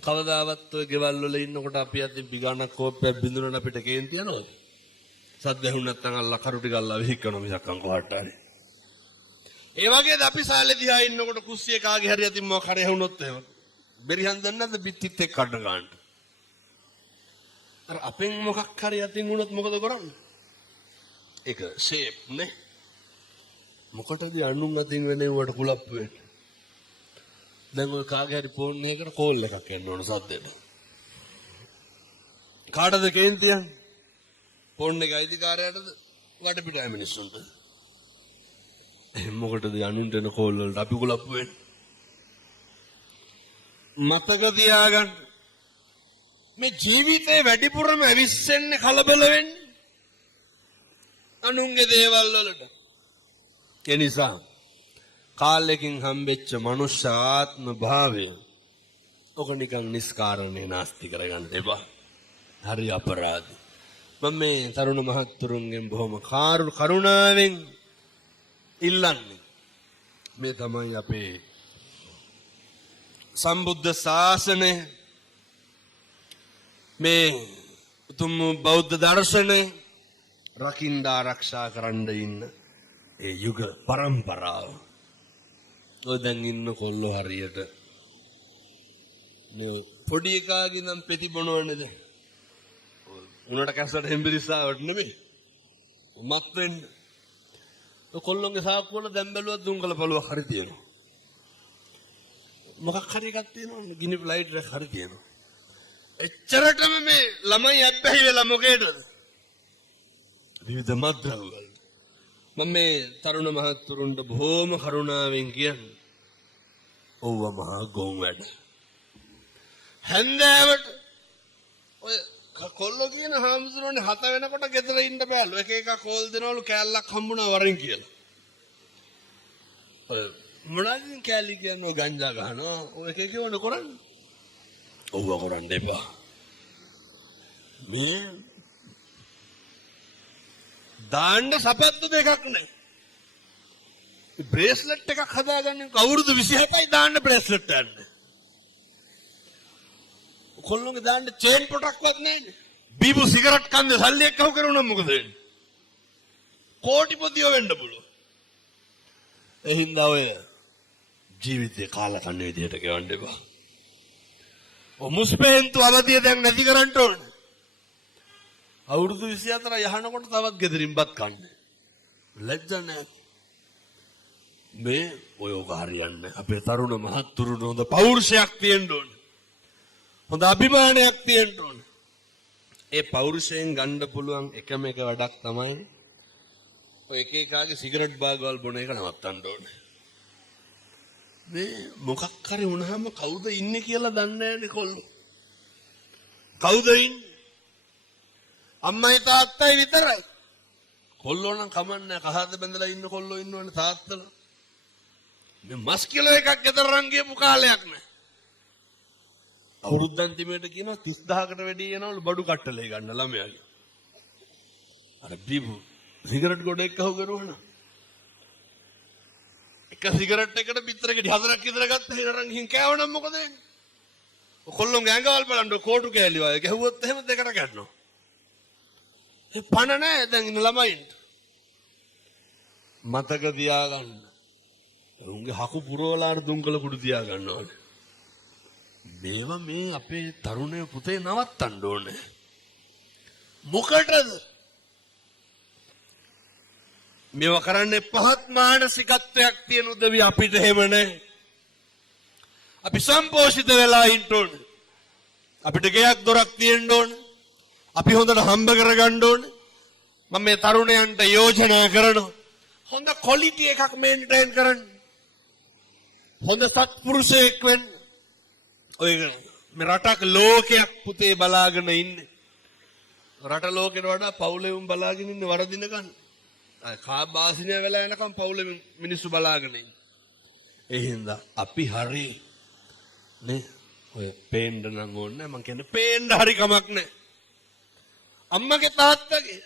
කවදාවත් ඔය ගෙවල් වල ඉන්නකොට අපි අතින් පිගානක් කෝප්පයක් බින්දුනට අපිට කේන්ති යනවද? සද්ද ඇහුණ නැත්නම් අල්ලා කරු ටික අල්ලා විහික්කනවා මිසක් අං කොහාට හරි. ඒ වගේද අපි සාලේ දිහා ඉන්නකොට කුස්සිය කාගේ හරි අතින් මොකක් හරි ඇහුනොත් එහෙම බෙරිහන් දන්නේ නැද්ද පිටිත් එක්ක කඩ ගන්න. අර අපෙන් මොකක් හරි අතින් වුණොත් මොකද කරන්නේ? ඒක ෂේප් නේ. මොකටද අනුන් අතින් වෙනවට කුලප්පු වෙන්නේ? දැන් ඔය කාගේ හරි ෆෝන් එකකට කෝල් එකක් එන්න ඕන සද්දෙට. කාටද කේන්ති යන්නේ? ෆෝන් එක අයිතිකාරයටද වටපිටාවේ මිනිස්සුන්ට? මොකටද අනුන්ට එන කෝල් වලට අපි කුලප්පු වෙන්නේ? මතක තියාගන්න. මේ ජීවිතේ වැඩිපුරම ඇවිස්සෙන්නේ කලබල වෙන්නේ. අනුන්ගේ දේවල් වලට. ඒ නිසා කාලෙකින් හම්බෙච්ච මනුෂ්‍ය ආත්ම භාවය ඔක නිකන් නිස්කාරණේ නාස්ති කරගන්න එපා. හරි අපරාධයි. මම මේ තරුණ මහත්තුරුන්ගෙන් බොහොම කරුණාවෙන් ඉල්ලන්නේ මේ තමයි අපේ සම්බුද්ධ ශාසනය, මේ උතුම් බෞද්ධ දර්ශනය රකින්න ආරක්ෂා කරන්න ඉන්න ඒ යුග පරම්පරාව. ඔය දැන් ඉන්න කොල්ලෝ හරියට පොඩි එකාගේ නම් පෙති බොනවන්නේද? උනට කැස්සට හෙම්බිරිස්සාවට නෙමෙයි. මත් වෙන්න. කොල්ලොන්ගේ සාක්කුව වල දැන් බැලුවත් දුම්කල පළුවක් හරි තියෙනවා. මොකක් හරි එකක් තියෙනවා. ගිනි ලයිට් එකක් හරි තියෙනවා. එච්චරටම මේ ළමයි ඇබ්බැහි වෙලා මොකේද? විවිධ මත්ද්‍රව්‍ය වල. මම මේ තරුණ මහත්තුරුන්ට බොහොම කරුණාවෙන් කියන්නේ ඔව්ව මහා ගොන් වැඩ. හැන්දෑවට ඔය කොල්ලෝ කියන හාමුදුරුවනේ 7 වෙනකොට ගෙදර ඉන්න බෑලු. එක එක කෝල් දෙනවලු කෑල්ලක් හම්බුණා වරින් කියලා. ඔය මොනවාද කෑලි කියන්නේ? ගංජා ගහනවා. ඔය එක එක වුණ කරන්නේ. ඔව්ව කරන්න එපා. මේ දාන්න සපත්තු දෙකක් නෑ. බ්‍රේස්ලට් එකක් හදාගන්නේ අවුරුදු 27යි දාන්න බ්‍රේස්ලට් ගන්න. කොල්ලොන්ගේ දාන්න චේන් පොටක්වත් නැහැ. බීබු සිගරට් කන්නේ සල්ලි එක්කව කරුණා මොකද වෙන්නේ? කෝටිපතියෝ වෙන්න පුළුවන්. ඒ හින්දා ඔය ජීවිතේ කාලා කන්න විදියට ගෙවන්න එපා. මුස්පේන්තු අවදිය දැන් නැති කරන්න ඕනේ. අවුරුදු 24 යහනකොට තවත් ගෙදරින්පත් කන්නේ. ලැජ්ජ නැහැ. මේ ඔය හරියන්නේ. අපේ තරුණ මහත්තුරුන් හොඳ පෞරුෂයක් තියෙන්න ඕනේ. හොඳ අභිමානයක් තියෙන්න ඕනේ. ඒ පෞරුෂයෙන් ගන්න පුළුවන් එකම එක වැඩක් තමයි ඔය එක එකාගේ සිගරට් බාගවල් බොන එක නවත්තන්න ඕනේ. මේ මොකක් හරි වුණාම කවුද ඉන්නේ කියලා දන්නේ නැන්නේ කොල්ලෝ. කවුද ඉන්නේ? අම්මයි තාත්තයි විතරයි. කොල්ලෝ නම් කමන්නේ කහාද බැඳලා ඉන්න කොල්ලෝ ඉන්නවනේ තාත්තලා. මේ මස් කිලෝ එකක් ගෙදර රන් ගියපු කාලයක් නෑ. අවුරුද්දන් තිමේට කියනවා 30000කට වැඩි යනවලු බඩු කට්ටලේ ගන්න ළමයාගේ. අර බීබු සිගරට් ගොඩ එක්කව කරුවන. එක සිගරට් එකකට පිටරෙකට 4ක් විතර ගත්ත හිරන් ගිහින් කෑවනම් මොකද වෙන්නේ? කොල්ලොන්ගේ ඇඟවල් බලන්න කෝටු කෑලි වගේ ගැහුවොත් එහෙම දෙකට ගන්නවා. ඒ පණ නෑ දැන් ඉන්න ළමයින්ට. මතක තියාගන්න. උන්ගේ හකු පුරවලාට දුම්කල කුඩු තියාගන්න ඕනේ. මේවා මේ අපේ තරුණය පුතේ නවත්තන්න ඕනේ. මොකටද? මේවා කරන්නේ පහත් මානසිකත්වයක් තියෙන උදවිය අපිට එහෙම නැහැ. අපි සම්පෝෂිත වෙලා ඉන්න ඕනේ. අපිට ගෙයක් දොරක් තියෙන්න ඕනේ. අපි හොඳට හම්බ කරගන්න ඕනේ. මම මේ තරුණයන්ට යෝජනා කරනවා. හොඳ ක්වොලිටි එකක් මේන්ටේන් කරන්න. හොඳ සත්පුරුෂයෙක් වෙන්න. ඔය මේ රටක් ලෝකයක් පුතේ බලාගෙන ඉන්නේ. රට ලෝකෙට වඩා පවුලේ උන් බලාගෙන ඉන්නේ වරදිනකන්. කාබාසිනිය වෙලා යනකම් පවුලේ මිනිස්සු බලාගෙන ඉන්නේ. ඒ හින්දා අපි හරි නේ ඔය පේන්න නම් ඕනේ. මං කියන්නේ පේන්න හරි කමක් නැහැ. අම්මගේ තාත්තගේ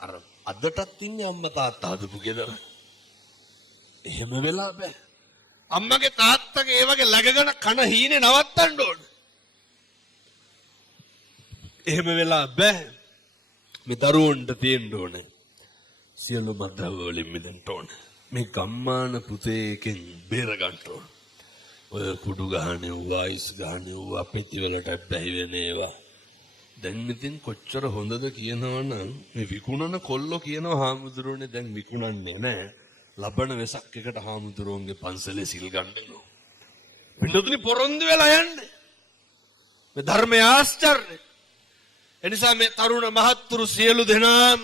අර අදටත් ඉන්නේ අම්මා තාත්තා හදපු ගෙදර. එහෙම වෙලා බෑ. අම්මගේ තාත්තගේ ඒ වගේ läගගෙන කන හීනේ නවත්තන්න ඕනේ. එහෙම වෙලා බෑ. මේ දරුවන්ට තියෙන්න ඕනේ. සියලු මද්ද්‍රව්‍ය වලින් මිදෙන්න ඕනේ. මේ ගම්මාන පුතේකෙන් බේර ගන්න ඕනේ. ඔය කුඩු ගහන්නේ වයිස් ගහන්නේ අපෙති වලට බැහි වෙන ඒවා. දැන් ඉතින් කොච්චර හොඳද කියනවනම් මේ විකුණන කොල්ලෝ කියනවා හාමුදුරුවනේ දැන් විකුණන්නේ නැහැ. ලබන වෙසක් එකට හාමුදුරුවන්ගේ පන්සලේ සිල් ගන්නලු. පිටුතුනි පොරොන්දු වෙලා යන්නේ. මේ ධර්මයේ ආශ්චර්ය. එනිසා මේ තරුණ මහත්තුරු සියලු දෙනාම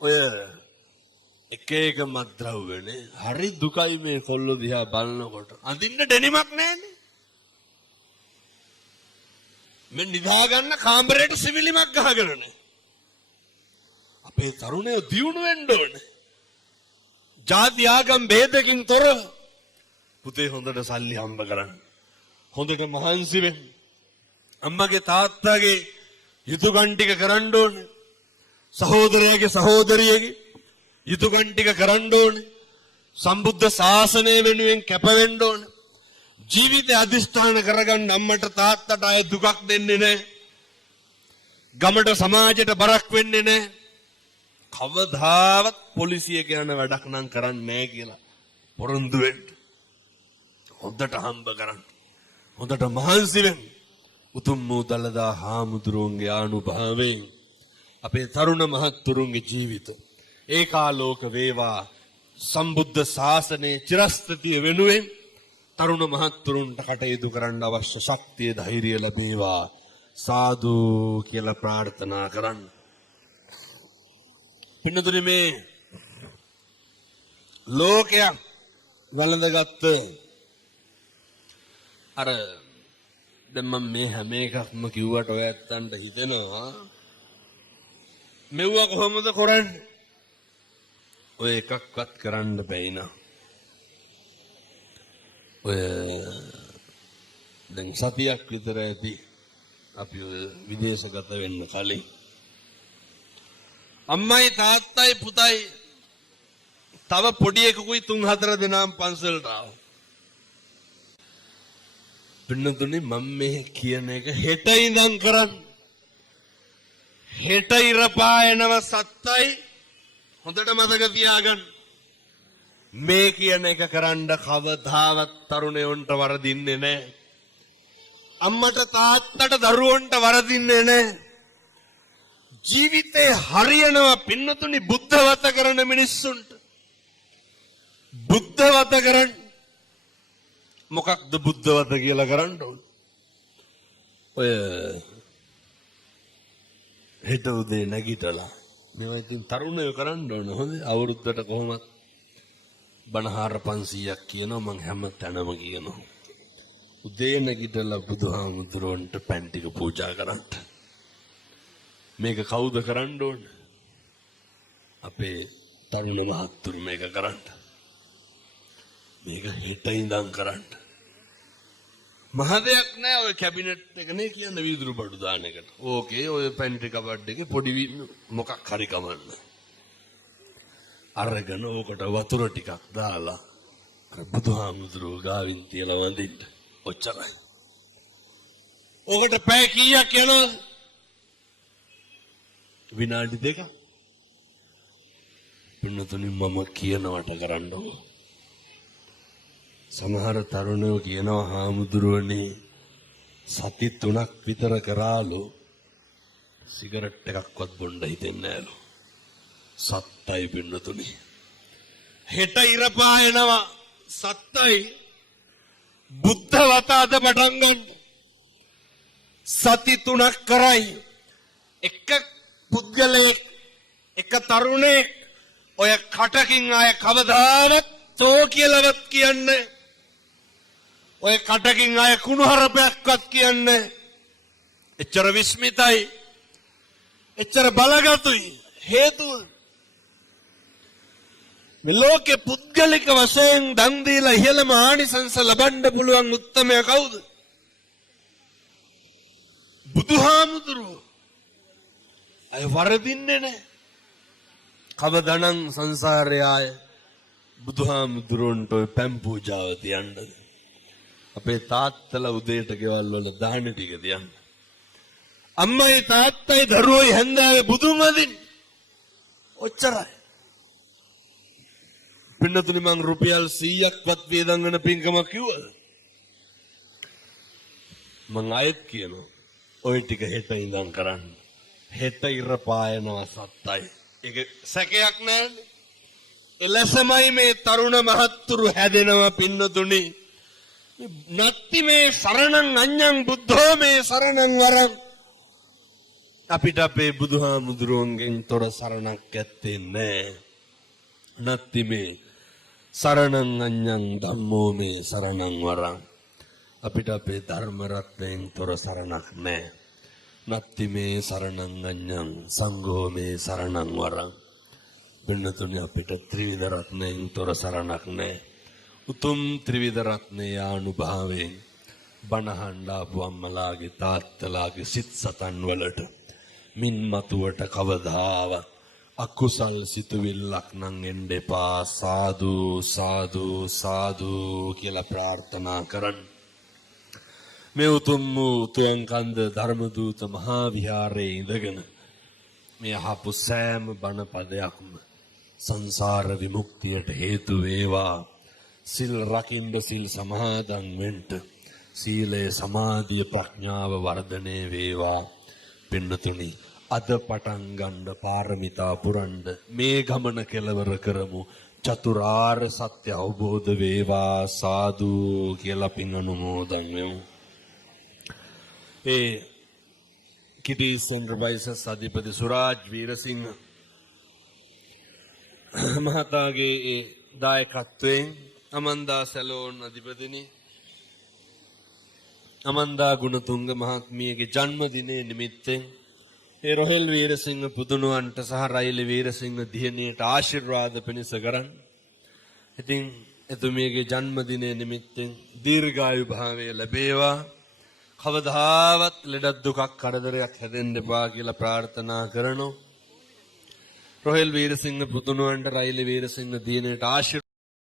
ඔය එක එක මත්ද්‍රව්‍යනේ හරි දුකයි මේ කොල්ලෝ දිහා බලනකොට. අඳින්න ඩෙනිමක් නැහැනේ. මේ නිදා ගන්න කාමරේට සිවිලිමක් ගහගෙන නැහැ. අපේ තරුණයෝ දියුණු වෙන්න ඕනේ. ජාති ආගම් ભેදකින් තොර පුතේ හොඳට සල්ලි හම්බ කරන්න. හොඳට මහන්සි වෙන්න. අම්මගේ තාත්තගේ යුතුයකම් ටික කරන්න ඕනේ. සහෝදරයාගේ සහෝදරියගේ යුතුයකම් ටික කරන්න ඕනේ. සම්බුද්ධ ශාසනය වෙනුවෙන් කැප වෙන්න ඕනේ. ජීවිතය අදිෂ්ඨාන කරගන්න අම්මට තාත්තට අය දුකක් දෙන්නේ නැහැ. ගමට සමාජයට බරක් වෙන්නේ නැහැ. කවදාවත් පොලිසිය කියන වැඩක් නම් කරන්නේ නැහැ කියලා පොරොන්දු වෙන්න. හොඳට හම්බ කරන්න. හොඳට මහන්සි වෙන්න. උතුම් වූ දළදා හාමුදුරුවන්ගේ ආනුභාවයෙන් අපේ තරුණ මහත්තුරුන්ගේ ජීවිත ඒකාලෝක වේවා. සම්බුද්ධ ශාසනයේ චිරස්ථිතිය වෙනුවෙන් තරුණ මහත්තුරුන්ට කටයුතු කරන්න අවශ්‍ය ශක්තිය ධෛර්යය ලැබේවා. සාදු කියලා ප්‍රාර්ථනා කරන්න. පින්නතුනි මේ ලෝකයක් වළඳගත්ත අර දැන් මම මේ හැම එකක්ම කිව්වට ඔය ඇත්තන්ට හිතෙනවා මෙව්ව කොහොමද කරන්නේ? ඔය එකක්වත් කරන්න බැයි නා. ඔය දැන් සතියක් විතර ඇති අපි විදේශගත වෙන්න කලින් අම්මයි තාත්තයි පුතයි තව පොඩි එකකුයි 3-4 දෙනාම පන්සලට ආවා. පින්නතුනි මම මේ කියන එක හෙට ඉඳන් කරන්න. හෙට ඉර පායනව සත්තයි හොඳට මතක තියාගන්න. මේ කියන එක කරන්න කවදාවත් තරුණයන්ට වරදින්නේ නැහැ. අම්මට තාත්තට දරුවන්ට වරදින්නේ නැහැ. ජීවිතේ හරියනවා පින්නතුනි බුද්ධවත කරන මිනිස්සුන්ට. බුද්ධවත කරන්න. මොකක්ද බුද්ධවත කියලා කරන්න ඕන? ඔය හෙට උදේ නැගිටලා මේවා ඉතින් තරුණයෝ කරන්න ඕන. හොඳ අවුරුද්දට කොහොමත් බණහාර 500ක් කියනවා මං හැම තැනම කියනවා. උදේ නැගිටලා බුදුහාමුදුරන්ට පෑන් ටික පූජා කරන්න. මේක කවුද කරන්න ඕන? අපේ තරුණ මහත්තුරු මේක කරන්න. මේක හෙට ඉඳන් කරන්න. මහ දෙයක් නෑ ඔය කැබිනට් එක නේ කියන්නේ වීදුරු බඩු දාන එකට. ඕකේ ඔය පැන්ට්‍රි කබඩ් එකේ පොඩි මොකක් හරි කමන්න. අරගෙන ඕකට වතුර ටිකක් දාලා අර බුදුහාමුදුරුවෝ ගාවින් තියලා වඳින්න. ඔච්චරයි. ඕකට පැය කීයක් යනවද? විනාඩි 2ක්. පින්නතුනි මම කියනවට කරන්න ඕන. සමහර තරුණයෝ කියනවා හාමුදුරුවනේ සති 3ක් විතර කරාලු සිගරට් එකක්වත් බොන්න හිතෙන්නේ නැලු. සත්තයි පින්නතුනි. හෙට ඉර පායනවා සත්තයි. බුද්ධ වත අද පටන් ගන්න. සති 3ක් කරයි. එක පුද්ගලයෙක් එක තරුණයෙක් ඔය කටකින් ආය කවදාවත් තෝ කියලාවත් කියන්නේ. ඔය කටකින් ආය කුණුහරුපයක්වත් කියන්නේ. එච්චර විස්මිතයි. එච්චර බලගතුයි. හේතුව මේ ලෝකේ පුද්ගලික වශයෙන් දන් දීලා ඉහළම ආනිසංස ලබන්න පුළුවන් උත්තමයා කවුද? බුදුහාමුදුරුවෝ. අය වරදින්නේ නැහැ. කවදානම් සංසාරයේ ආය බුදුහාමුදුරුවන්ට ඔය පැම් පූජාව තියන්නද? අපේ තාත්තලා උදේට ගෙවල් වල දාන ටික තියන්න. අම්මයි තාත්තයි දරුවෝයි හැන්දෑවේ බුදුන් වදින්න. ඔච්චරයි. පින්නතුනි මං රුපියල් 100ක්වත් වේදන් වෙන පින්කමක් කිව්වද? මං ආයෙත් කියනවා ඔය ටික හෙට ඉඳන් කරන්න. හෙට ඉර පායනවා සත්තයි. ඒක සැකයක් නෑනේ. එලෙසමයි මේ තරුණ මහත්තුරු හැදෙනවා පින්නතුනි. නත්ති මේ සරණං අඤ්ඤං බුද්ධෝ මේ සරණං වරං. අපිට අපේ බුදුහාමුදුරුවන්ගෙන් තොර සරණක් ඇත්තේ නෑ. නත්ති මේ සරණං අඤ්ඤං ධම්මෝ මේ සරණං වරං. අපිට අපේ ධර්ම රත්නයෙන් තොර සරණක් නෑ. නත්ති මේ සරණං අඤ්ඤං සංඝෝ මේ සරණං වරං. පින්නතුනි අපිට ත්‍රිවිධ රත්නයෙන් තොර සරණක් නැහැ. උතුම් ත්‍රිවිධ රත්නයේ අනුභවයෙන් බණහඬ ආපු අම්මලාගේ තාත්තලාගේ සිත් සතන් වලට මින් මතුවට කවදාවත් අකුසල් සිතුවිල්ලක් නම් එන්න එපා. සාදු සාදු සාදු කියලා ප්‍රාර්ථනා කරන්න. මේ උතුම් වූ තුයන්කන්ද ධර්මදූත මහා විහාරයේ ඉඳගෙන මේ අහපු සෑම බණ පදයක්ම සංසාර විමුක්තියට හේතු වේවා. සිල් රකින්න සිල් සමාදන් වෙන්න සීලය සමාධිය ප්‍රඥාව වර්ධනය වේවා. පින්නතුනි අද පටන් ගන්න පාරමිතා පුරන්න මේ ගමන කෙලවර කරමු. චතුරාර්ය සත්‍ය අවබෝධ වේවා. සාදු කියලා පින් අනුමෝදන් වෙමු. ඒ කිඩීස් එන්ටර්ප්‍රයිසස් අධිපති සුරාජ් වීරසිංහ මහතාගේ ඒ දායකත්වයෙන් අමන්දා සැලෝන් අධිපතිනි අමන්දා ගුණතුංග මහත්මියගේ ජන්මදිනයේ නිමිත්තෙන් ඒ රොහෙල් වීරසිංහ පුදුනුවන්ට සහ රයිලි වීරසිංහ දියණියට ආශිර්වාද පිණිස කරන්. ඉතින් එතුමියගේ ජන්මදිනයේ නිමිත්තෙන් දීර්ඝායු භාවය ලැබේවා. කවදාවත් ලෙඩක් දුකක් කරදරයක් හැදෙන්න එපා කියලා ප්‍රාර්ථනා කරනවා. රොහෙල් වීරසිංහ පුදුනුවන්ට රයිලි වීරසිංහ දියණියට ආශිර්වාද